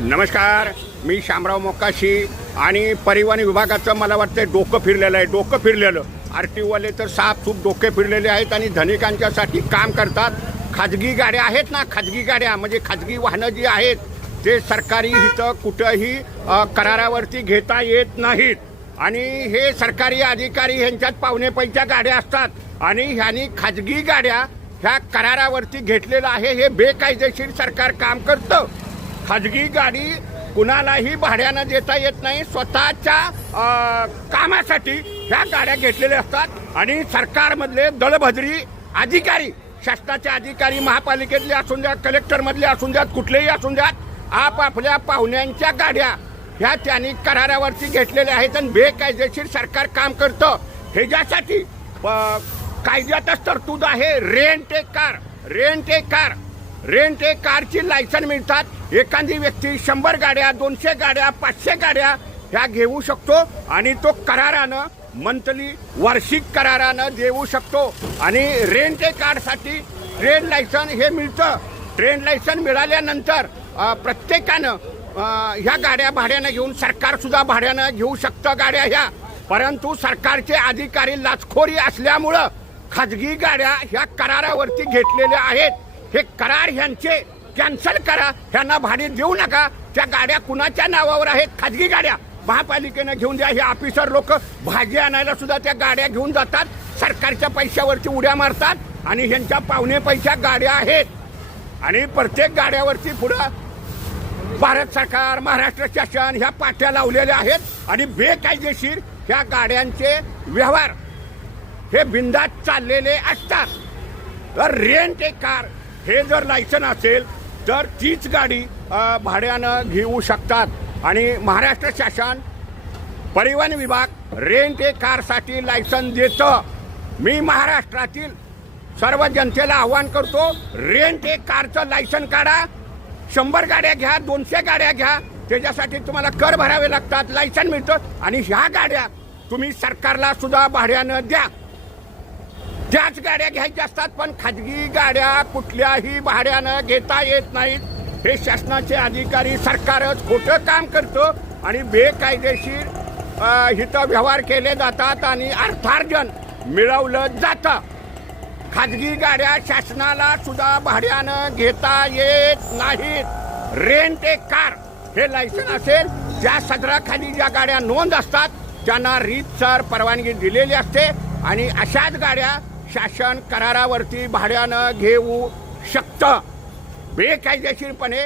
नमस्कार, मी शामराव मोकाशी आणि परिवहन विभागाचं मला वाटतं डोकं फिरलेलं आरटीओवाले तर साफसूप डोके फिरलेले आहेत आणि धनिकांच्यासाठी काम करतात. खाजगी गाड्या आहेत ना, खाजगी गाड्या म्हणजे खाजगी वाहनं जी आहेत ते सरकारी हितं कुठंही करारावरती घेता येत नाहीत आणि हे सरकारी अधिकारी ह्यांच्यात पावणेपैच्या गाड्या असतात आणि ह्यांनी खाजगी गाड्या ह्या करारावरती घेतलेलं आहे. हे बेकायदेशीर सरकार काम करतं. खाजगी गाडी कुणालाही भाड्यानं देता येत नाही. स्वतःच्या कामासाठी ह्या गाड्या घेतलेल्या असतात आणि सरकारमधले दळभद्री अधिकारी, शासनाचे अधिकारी, महापालिकेतले असून द्या, कलेक्टरमधले असून द्यात, कुठलेही असून द्यात, आपापल्या पाहुण्यांच्या गाड्या ह्या त्यांनी करारावरती घेतलेल्या आहेत आणि बेकायदेशीर सरकार काम करतं. ह्याच्यासाठी कायद्यातच तरतूद आहे. रेंट ए कारची लायसन मिळतात. एखादी व्यक्ती 100 गाड्या, 200 गाड्या, 500 गाड्या ह्या घेऊ शकतो आणि तो करारानं मंथली वार्षिक करारानं देऊ शकतो. आणि रेंट ए कारसाठी ट्रेड लायसन हे मिळतं. ट्रेड लायसन मिळाल्यानंतर प्रत्येकानं ह्या गाड्या भाड्यानं घेऊन, सरकार सुद्धा भाड्यानं घेऊ शकतं गाड्या ह्या. परंतु सरकारचे अधिकारी लाचखोरी असल्यामुळं खाजगी गाड्या ह्या करारावरती घेतलेल्या आहेत. हे करार ह्यांचे कॅन्सल करा, ह्यांना भाडे देऊ नका. त्या गाड्या कुणाच्या नावावर आहेत? खाजगी गाड्या महापालिकेनं घेऊन द्या. हे ऑफिसर लोक भाजी आणायला सुद्धा त्या गाड्या घेऊन जातात, सरकारच्या पैशावरती उड्या मारतात आणि ह्यांच्या पावणे पैशा गाड्या आहेत आणि प्रत्येक गाड्यावरती पुढं भारत सरकार, महाराष्ट्र शासन ह्या पाट्या लावलेल्या आहेत आणि बेकायदेशीर ह्या गाड्यांचे व्यवहार हे बिंदात चाललेले असतात. तर रेंट ए कार हे जर लायसन असेल तर तीच गाडी भाड्यानं घेऊ शकतात आणि महाराष्ट्र शासन परिवहन विभाग रेंट ए कारसाठी लायसन देतं. मी महाराष्ट्रातील सर्व जनतेला आव्हान करतो, रेंट ए कारचं लायसन काढा. 100 गाड्या घ्या, 200 गाड्या घ्या, त्याच्यासाठी तुम्हाला कर भरावे लागतात, लायसन मिळतं आणि ह्या गाड्या तुम्ही सरकारला सुद्धा भाड्यानं द्या. त्याच गाड्या घ्यायच्या असतात, पण खाजगी गाड्या कुठल्याही भाड्यानं घेता येत नाहीत. हे शासनाचे अधिकारी, सरकारच खोटं काम करतं आणि बेकायदेशीर हितं व्यवहार केले जातात आणि अर्थार्जन मिळवलं जातं. खाजगी गाड्या शासनाला सुद्धा भाड्यानं घेता येत नाहीत. रेंट ए कार हे लायसन असेल, त्या सदराखाली ज्या गाड्या नोंद असतात त्यांना रीतसर परवानगी दिलेली असते आणि अशाच गाड्या शासन करारावरती भाड्यानं घेऊ शकतं. बेकायदेशीरपणे